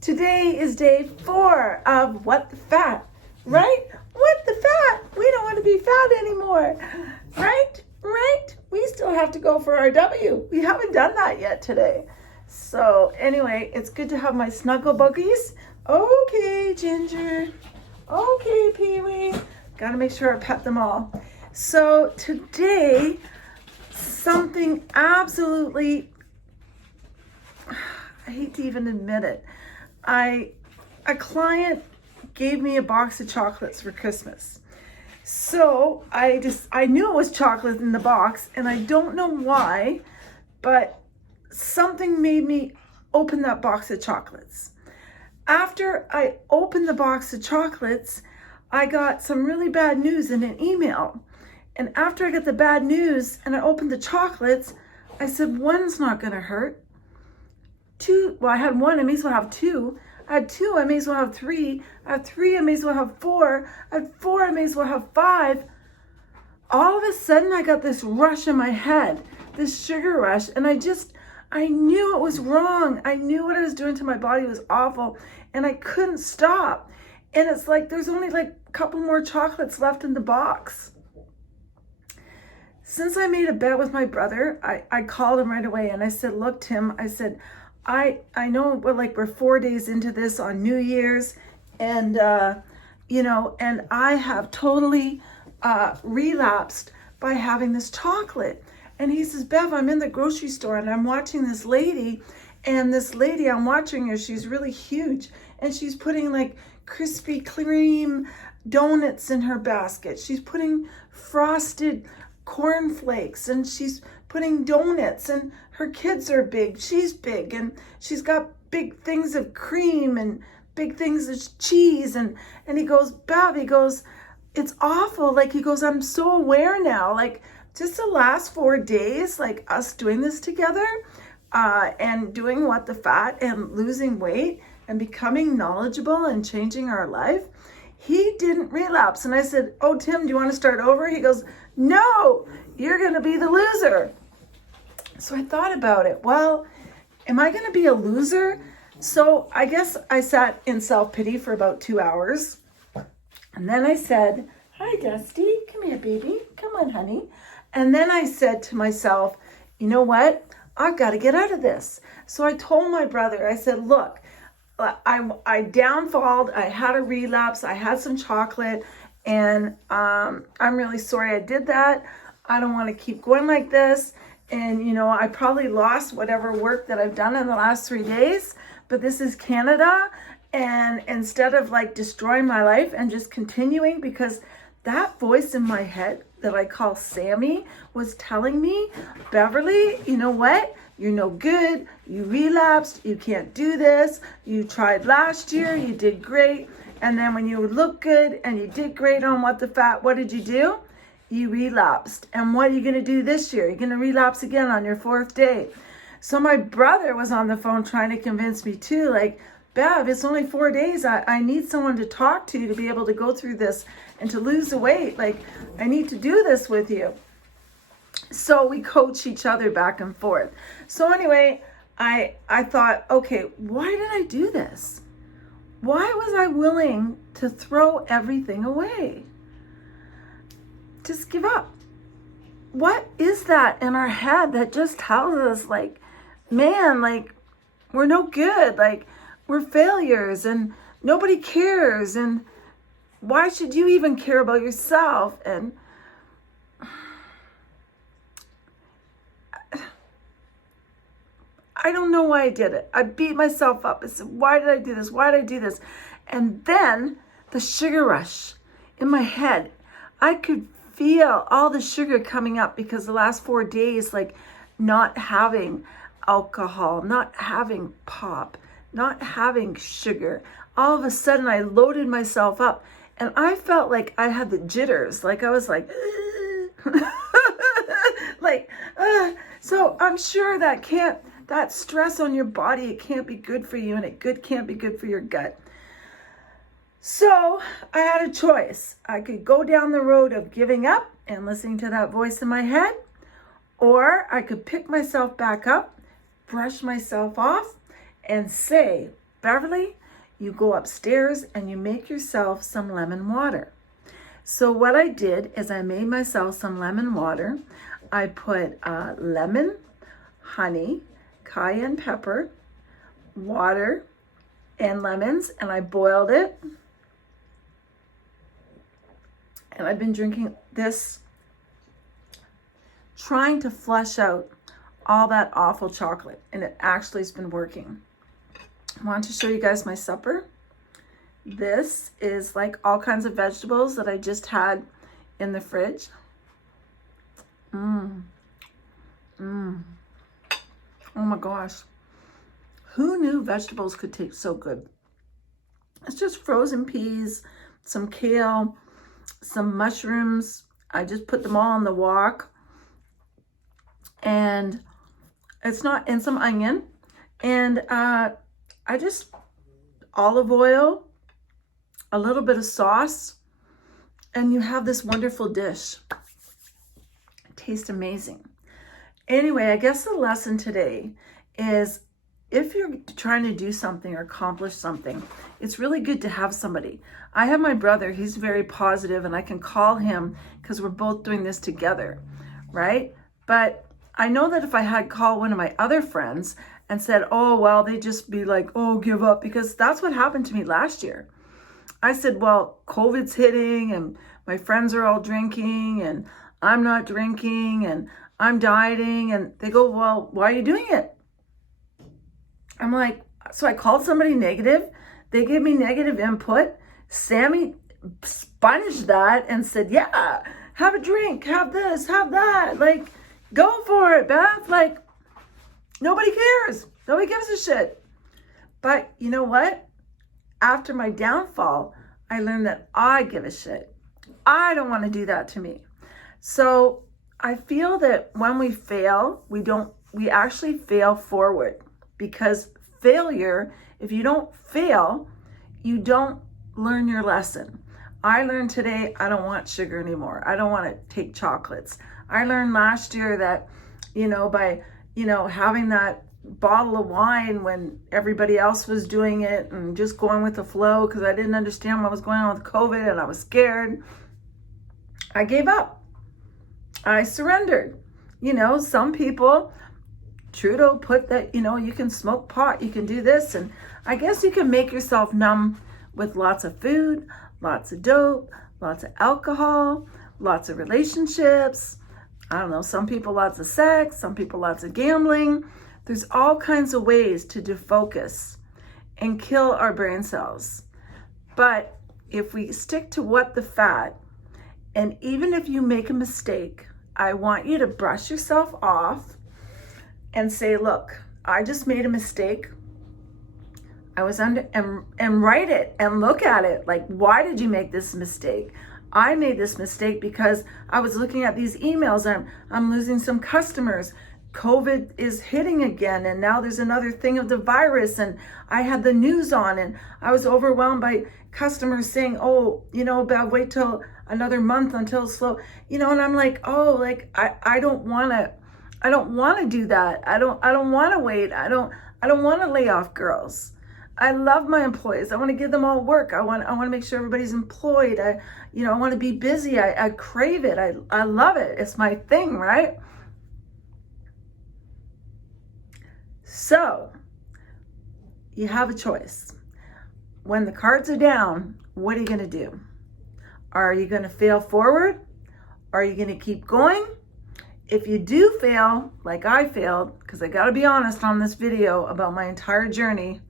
Today is day 4 of What the Fat, right? What the fat? We don't want to be fat anymore, right? Right? We still have to go for our W. We haven't done that yet today. So anyway, it's good to have my snuggle buggies. Okay, Ginger. Okay, Pee-wee. Gotta make sure I pet them all. So today, something absolutely, I hate to even admit it. A client gave me a box of chocolates for Christmas. So I knew it was chocolate in the box, and I don't know why, but something made me open that box of chocolates. After I opened the box of chocolates, I got some really bad news in an email. And after I got the bad news and I opened the chocolates, I said, one's not gonna hurt. Two, well, I had one, I may as well have two. I had two, I may as well have three. I had three, I may as well have four. I had four, I may as well have five. All of a sudden, I got this rush in my head, this sugar rush, and I knew it was wrong. I knew what I was doing to my body was awful, and I couldn't stop. And it's like, there's only like a couple more chocolates left in the box. Since I made a bet with my brother, I called him right away and I said, look, Tim, I said, I know we're 4 days into this on New Year's, and and I have totally relapsed by having this chocolate. And he says, Bev, I'm in the grocery store and I'm watching this lady, and this lady, I'm watching her, she's really huge, and she's putting like Krispy Kreme donuts in her basket. She's putting frosted cornflakes, and she's putting donuts, and her kids are big, she's big, and she's got big things of cream and big things of cheese. And he goes, Bev, he goes, it's awful. Like, he goes, I'm so aware now, like just the last 4 days, like us doing this together, and doing What the Fat and losing weight and becoming knowledgeable and changing our life, he didn't relapse. And I said, oh, Tim, do you want to start over? He goes, no, you're going to be the loser. So I thought about it. Well, am I going to be a loser? So I guess I sat in self-pity for about 2 hours. And then I said, hi, Dusty. Come here, baby. Come on, honey. And then I said to myself, you know what? I've got to get out of this. So I told my brother, I said, look, I downfalled, I had a relapse, I had some chocolate, and I'm really sorry I did that. I don't want to keep going like this. And, I probably lost whatever work that I've done in the last 3 days, but this is Canada. And instead of like destroying my life and just continuing, because that voice in my head that I call Sammy was telling me, Beverly, you know what? You're no good. You relapsed. You can't do this. You tried last year. You did great. And then when you look good and you did great on What the Fat, what did you do? You relapsed. And what are you going to do this year? You're going to relapse again on your 4th day. So my brother was on the phone trying to convince me too, like, Bev, it's only 4 days. I need someone to talk to be able to go through this and to lose the weight. Like, I need to do this with you. So we coach each other back and forth. So anyway, I thought, okay, why did I do this? Why was I willing to throw everything away? Just give up. What is that in our head that just tells us, like, man, like, we're no good, like, we're failures and nobody cares, and why should you even care about yourself? And I don't know why I did it. I beat myself up. I said, why did I do this? Why did I do this? And then the sugar rush in my head, I could feel all the sugar coming up because the last 4 days, like not having alcohol, not having pop, not having sugar. All of a sudden I loaded myself up and I felt like I had the jitters. Like I was like, so I'm sure that stress on your body, it can't be good for you, and it can't be good for your gut. So I had a choice. I could go down the road of giving up and listening to that voice in my head, or I could pick myself back up, brush myself off, and say, Beverly, you go upstairs and you make yourself some lemon water. So what I did is I made myself some lemon water. I put lemon, honey, cayenne pepper, water, and lemons, and I boiled it. And I've been drinking this, trying to flush out all that awful chocolate, and it actually has been working. I want to show you guys my supper. This is like all kinds of vegetables that I just had in the fridge. Oh my gosh. Who knew vegetables could taste so good? It's just frozen peas, some kale, some mushrooms. I just put them all on the wok. And it's not, and some onion. And I just, olive oil, a little bit of sauce, and you have this wonderful dish. It tastes amazing. Anyway, I guess the lesson today is if you're trying to do something or accomplish something, it's really good to have somebody. I have my brother, he's very positive, and I can call him because we're both doing this together, right? But I know that if I had called one of my other friends and said, oh, well, they'd just be like, oh, give up, because that's what happened to me last year. I said, well, COVID's hitting and my friends are all drinking and I'm not drinking and I'm dieting. And they go, well, why are you doing it? I'm like, so I called somebody negative. They gave me negative input. Sammy sponged that and said, yeah, have a drink, have this, have that. Like, go for it, Beth. Like, nobody cares. Nobody gives a shit. But you know what? After my downfall, I learned that I give a shit. I don't want to do that to me. So I feel that when we fail, we actually fail forward, because failure, if you don't fail, you don't learn your lesson. I learned today, I don't want sugar anymore. I don't want to take chocolates. I learned last year that, by, having that bottle of wine when everybody else was doing it and just going with the flow because I didn't understand what was going on with COVID and I was scared. I gave up. I surrendered. Some people, Trudeau put that, you can smoke pot, you can do this. And I guess you can make yourself numb with lots of food, lots of dope, lots of alcohol, lots of relationships. I don't know, some people lots of sex, some people lots of gambling. There's all kinds of ways to defocus and kill our brain cells. But if we stick to what the fat, and even if you make a mistake, I want you to brush yourself off and say, look, I just made a mistake. I was and write it and look at it. Like, why did you make this mistake? I made this mistake because I was looking at these emails and I'm losing some customers. COVID is hitting again, and now there's another thing of the virus, and I had the news on, and I was overwhelmed by customers saying, oh, Bev, wait till another month until it's slow, and I'm like, oh, like, I don't want to do that. I don't want to wait. I don't want to lay off girls. I love my employees. I want to give them all work. I want to make sure everybody's employed. I want to be busy. I crave it. I love it. It's my thing, right? So you have a choice. When the cards are down, what are you going to do? Are you going to fail forward? Are you going to keep going? If you do fail, like I failed, because I got to be honest on this video about my entire journey.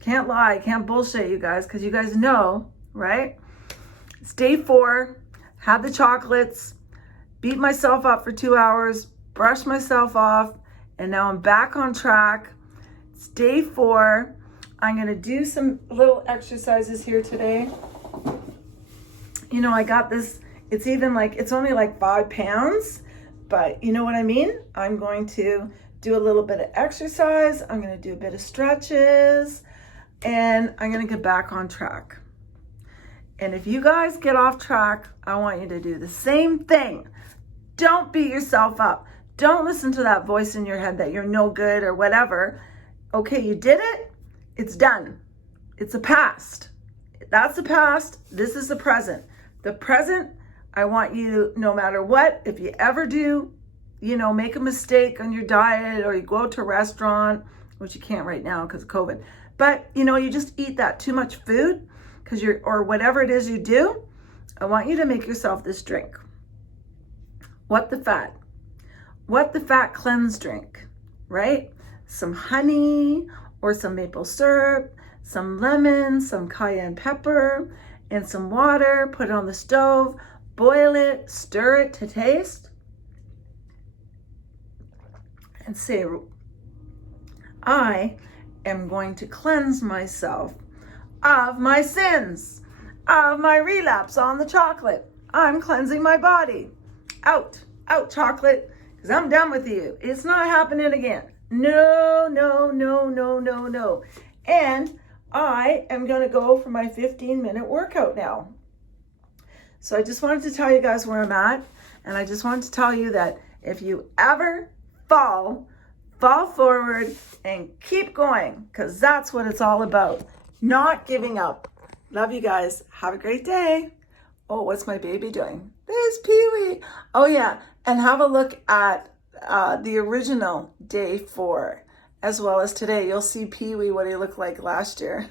Can't lie, can't bullshit you guys, because you guys know, right? It's day 4, had the chocolates, beat myself up for 2 hours, brushed myself off, and now I'm back on track. It's day 4. I'm going to do some little exercises here today. I got this, it's only like 5 pounds, but you know what I mean? I'm going to do a little bit of exercise. I'm going to do a bit of stretches, and I'm going to get back on track. And if you guys get off track, I want you to do the same thing. Don't beat yourself up. Don't listen to that voice in your head that you're no good or whatever. Okay, you did it. It's done. It's a past. That's the past. This is the present. The present, I want you, no matter what, if you ever do, make a mistake on your diet, or you go out to a restaurant, which you can't right now because of COVID, but you just eat that too much food or whatever it is you do, I want you to make yourself this drink. What the fat cleanse drink, right? Some honey or some maple syrup, some lemon, some cayenne pepper, and some water. Put it on the stove, boil it, stir it to taste, and say, I am going to cleanse myself of my sins, of my relapse on the chocolate. I'm cleansing my body. Out, chocolate, because I'm done with you. It's not happening again. No, no, no, no, no, no. And I am going to go for my 15-minute workout now. So I just wanted to tell you guys where I'm at. And I just wanted to tell you that if you ever fall forward and keep going, because that's what it's all about. Not giving up. Love you guys. Have a great day. Oh, what's my baby doing? There's Pee-wee. Oh, yeah. And have a look at the original day 4, as well as today. You'll see Pee-wee, what he looked like last year.